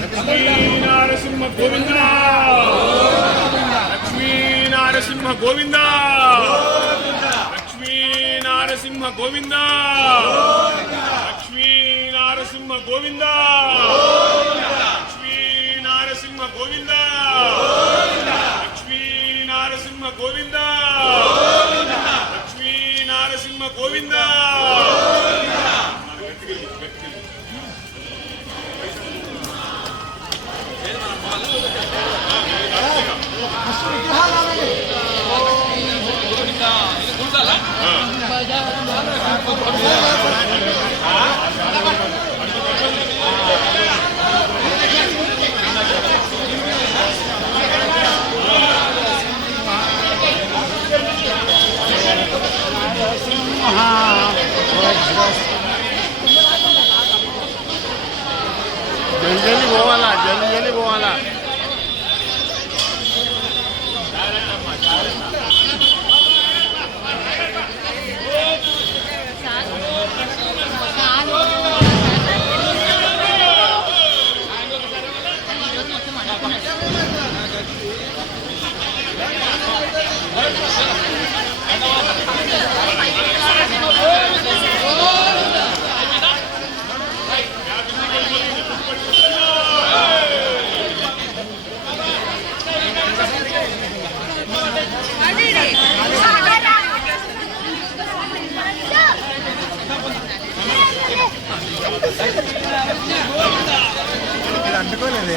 Lakshmi Narasimha Govinda Lakshmi Narasimha Govinda. Lakshmi Narasimha Govinda. Lakshmi Narasimha Govinda. Lakshmi Narasimha Govinda. Lakshmi Narasimha Govinda. Ah? అందుకోలేదు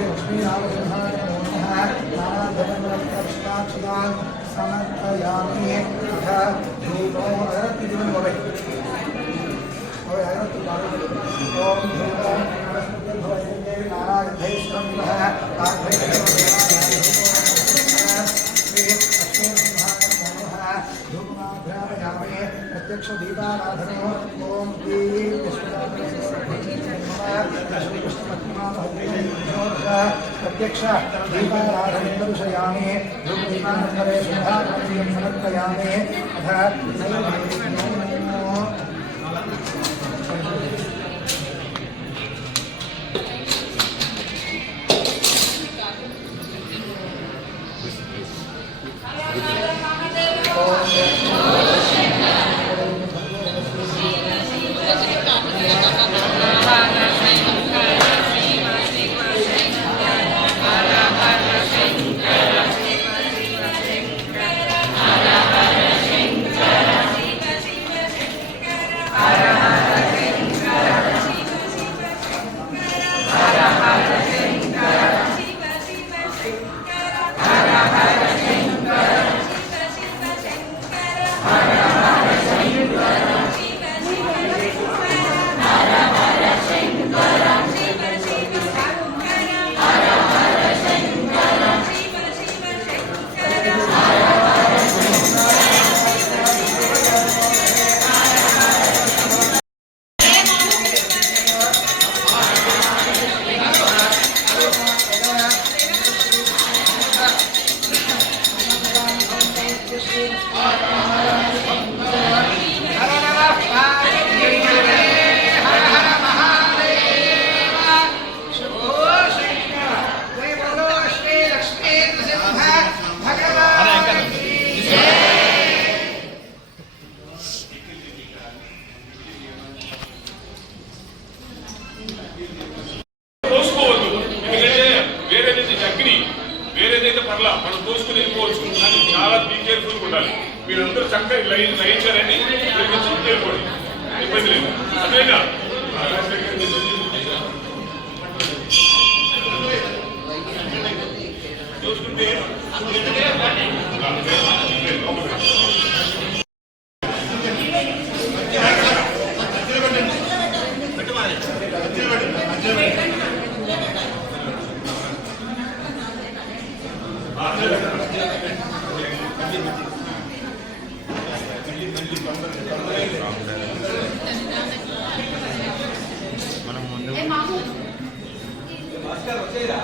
Shri Laxminarayan नमः। नाराधनक्षाक्षुदान् समर्पयामि अथ धूपो अरति जीवन भवे भवे अरति भवे ओम धूपो नारायण भवे नारायण भैष्णव ప్రత్యక్ష దీపారాధన దీపానందరే ధూపదీపానంతరే శుద్ధాత్మీయం సమర్పయామి అథ చూసుకుని వెళ్ళిపోవచ్చు కానీ చాలా బీ కేర్ఫుల్ ఉండాలి. మీరందరూ చక్కగా లైన్ లైన్ గారండి వెళ్ళిపోండి ఇబ్బంది లేదు. అదేగా చూసుకుంటే మనం ముందు భాస్కర్ వచ్చేదా